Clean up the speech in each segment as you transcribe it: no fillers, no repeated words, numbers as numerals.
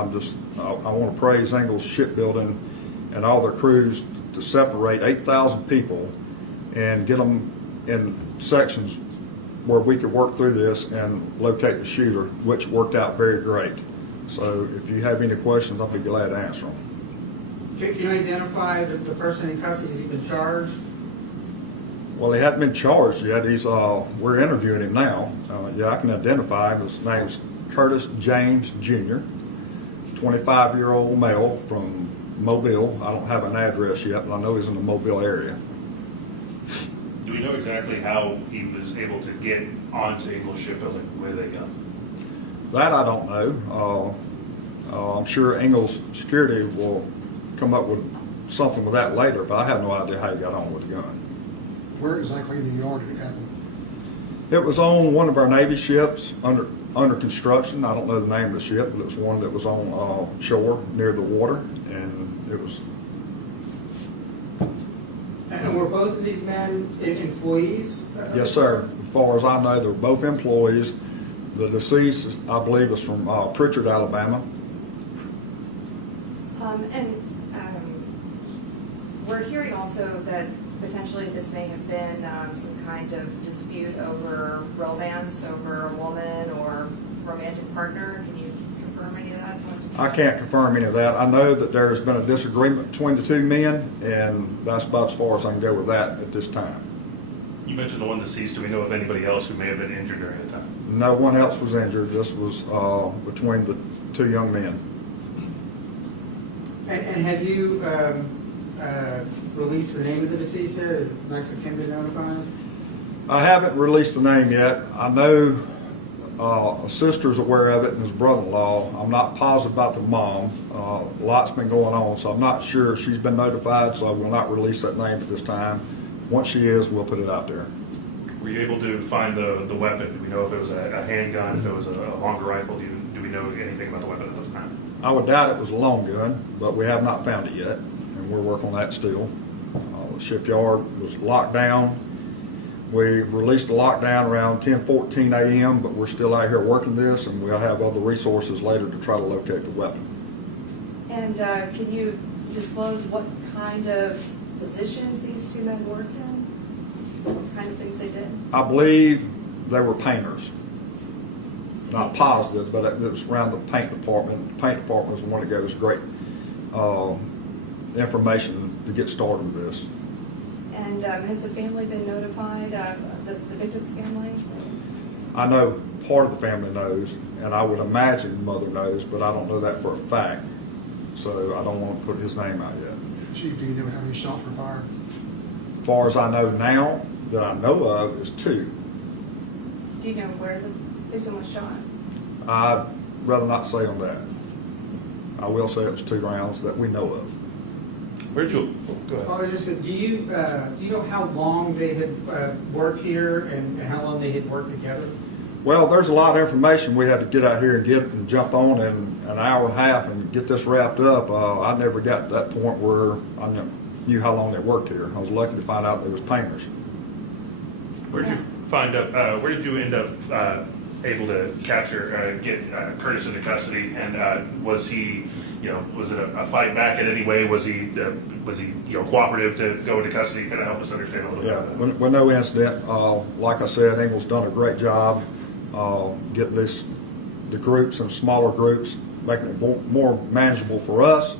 I want to praise Ingalls Shipbuilding and all their crews to separate 8,000 people and get them in sections where we could work through this and locate the shooter, which worked out very great. So if you have any questions, I'll be glad to answer them. Can you identify the person in custody? Has he been charged? Well, he hasn't been charged yet. We're interviewing him now. Yeah, I can identify him. His name's Curtis James Jr., 25-year-old male from Mobile. I don't have an address yet, but I know he's in the Mobile area. Do we know exactly how he was able to get onto Ingalls Shipbuilding with a gun? That I don't know. I'm sure Ingalls Security will come up with something with that later, but I have no idea how he got on with the gun. Where exactly in the yard did it happen? It was on one of our Navy ships under construction. I don't know the name of the ship, but it was one that was on shore near the water, and it was. And were both of these men employees? Yes, sir. As far as I know, they're both employees. The deceased, I believe, is from Pritchard, Alabama. We're hearing also that potentially this may have been some kind of dispute over romance, over a woman or romantic partner. Can you confirm any of that? I can't confirm any of that. I know that there's been a disagreement between the two men, and that's about as far as I can go with that at this time. You mentioned the one deceased. Do we know of anybody else who may have been injured during the time? No one else was injured. This was between the two young men. And have you released the name of the deceased yet? Is it nice of him to notify him? I haven't released the name yet. I know a sister's aware of it and his brother-in-law. I'm not positive about the mom. A lot's been going on, so I'm not sure if she's been notified, so I will not release that name at this time. Once she is, we'll put it out there. Were you able to find the weapon? Do we know if it was a handgun, if it was a longer rifle? Do we know anything about the weapon at this time? I would doubt it was a long gun, but we have not found it yet, and we're working on that still. The shipyard was locked down. We released the lockdown around 10:14 a.m., but we're still out here working this, and we'll have other resources later to try to locate the weapon. And can you disclose what kind of positions these two men worked in? What kind of things they did? I believe they were painters. Not positive, but it was around the paint department. The paint department was the one that gave us great information to get started with this. And has the family been notified, the victim's family? I know part of the family knows, and I would imagine the mother knows, but I don't know that for a fact. So I don't want to put his name out yet. Chief, do you know how many shots were fired? As far as I know now, that I know of, is 2. Do you know where the victim was shot? I'd rather not say on that. I will say it was 2 rounds that we know of. Where'd you? Go ahead. I was just saying, do you know how long they had worked here and how long they had worked together? Well, there's a lot of information we had to get out here and get and jump on in an hour and a half and get this wrapped up. I never got to that point where I knew how long they worked here. I was lucky to find out they was painters. Where did you find out? Where did you end up able to capture, get Curtis into custody? And was he, was it a fight back in any way? Was he, cooperative to go into custody? Kind of help us understand a little bit about that. With no incident. Like I said, Ingalls done a great job getting the groups and smaller groups, making it more manageable for us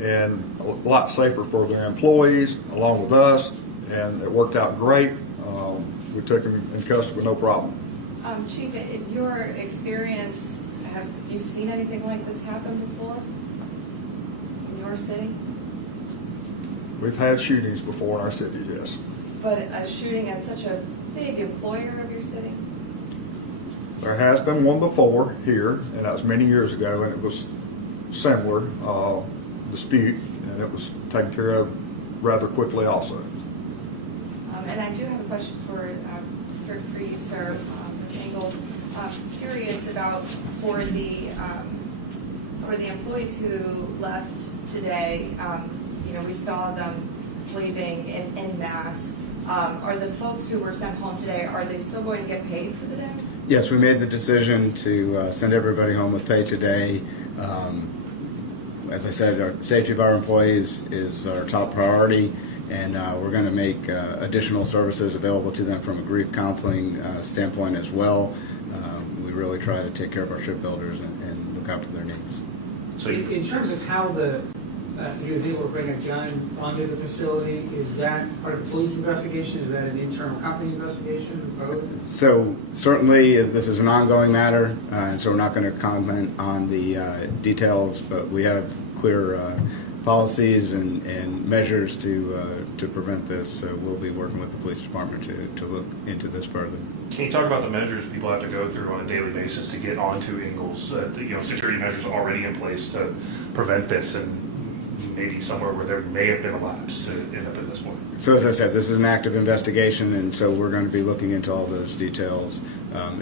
and a lot safer for their employees along with us, and it worked out great. We took him in custody with no problem. Chief, in your experience, have you seen anything like this happen before in your city? We've had shootings before in our city, yes. But a shooting at such a big employer of your city? There has been one before here, and that was many years ago, and it was similar dispute, and it was taken care of rather quickly also. And I do have a question for you, sir, with Ingalls. Curious about for the employees who left today. We saw them leaving en masse. Are the folks who were sent home today, are they still going to get paid for the day? Yes, we made the decision to send everybody home with pay today. As I said, our safety of our employees is our top priority, and we're going to make additional services available to them from a grief counseling standpoint as well. We really try to take care of our shipbuilders and look after their needs. So In terms of how he was able to bring a gun onto the facility, is that part of the police investigation? Is that an internal company investigation? Both? So certainly this is an ongoing matter, and so we're not going to comment on the details, but we have clear policies and measures to prevent this. So we'll be working with the police department to look into this further. can you talk about the measures people have to go through on a daily basis to get onto Ingalls? Security measures already in place to prevent this, and maybe somewhere where there may have been a lapse to end up at this point. So as I said, this is an active investigation, and so we're going to be looking into all those details.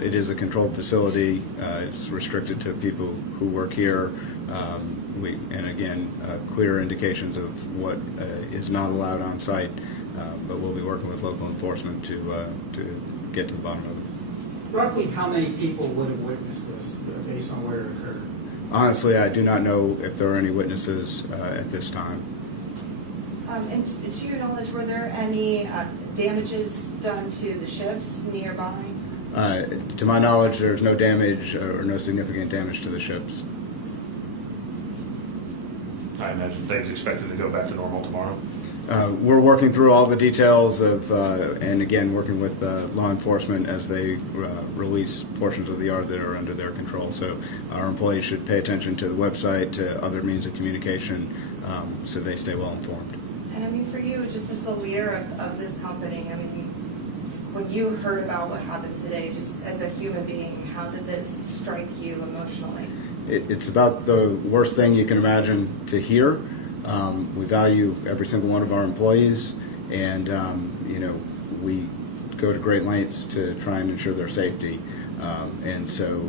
It is a controlled facility. It's restricted to people who work here. And again, clear indications of what is not allowed on site, but we'll be working with local enforcement to get to the bottom of it. Roughly how many people would have witnessed this based on where it occurred? Honestly, I do not know if there are any witnesses at this time. And to your knowledge, were there any damages done to the ships nearby? To my knowledge, there's no damage or no significant damage to the ships. I imagine things expected to go back to normal tomorrow. We're working through all the details of, and again, working with law enforcement as they release portions of the yard that are under their control. So our employees should pay attention to the website, to other means of communication, so they stay well informed. And I mean, for you, just as the leader of this company, I mean, when you heard about what happened today, just as a human being, how did this strike you emotionally? It's about the worst thing you can imagine to hear. We value every single one of our employees, and we go to great lengths to try and ensure their safety. And so,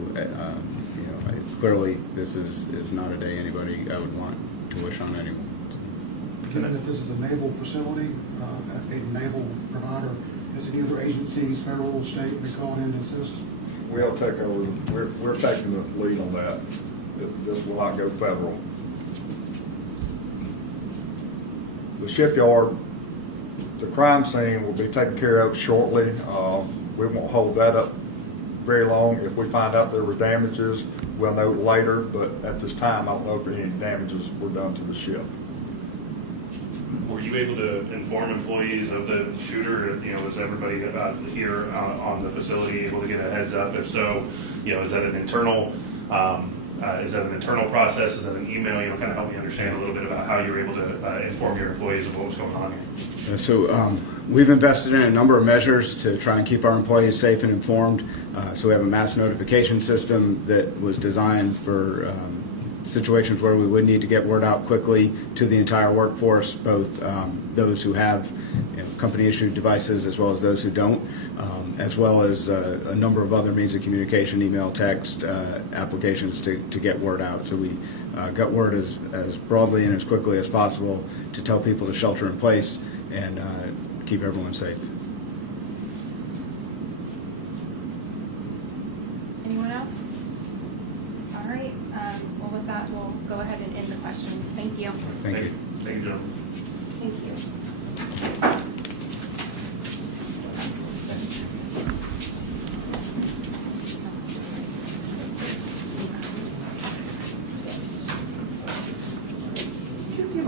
clearly, this is not a day anybody I would want to wish on anyone. Given that this is a naval facility, a naval provider, has any other agencies, federal, state, been called in to assist? We'll take over, we're taking the lead on that. This will not go federal. The shipyard, the crime scene will be taken care of shortly. We won't hold that up very long. If we find out there were damages, we'll know later, but at this time, I don't know if any damages were done to the ship. Were you able to inform employees of the shooter? Was everybody here on the facility able to get a heads up? If so, is that an internal process? Is that an email? Kind of help me understand a little bit about how you were able to inform your employees of what was going on here. So we've invested in a number of measures to try and keep our employees safe and informed. So we have a mass notification system that was designed for situations where we would need to get word out quickly to the entire workforce, both those who have company-issued devices as well as those who don't, as well as a number of other means of communication, email, text, applications to get word out. So we got word as broadly and as quickly as possible to tell people to shelter in place and keep everyone safe. Anyone else? All right. Well, with that, we'll go ahead and end the questions. Thank you. Thank you. Thank you, gentlemen. Thank you.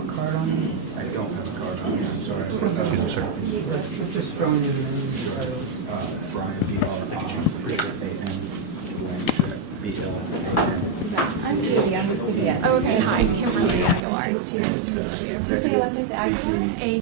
Card on you? I don't have a card on me, I'm sorry. Just throwing in the Brian, B-R-A-N, I'm Katie. I'm with CBS. Okay. Hi, Kimberly Aguilar. Nice to meet you. Did you say your last name's Aguilar?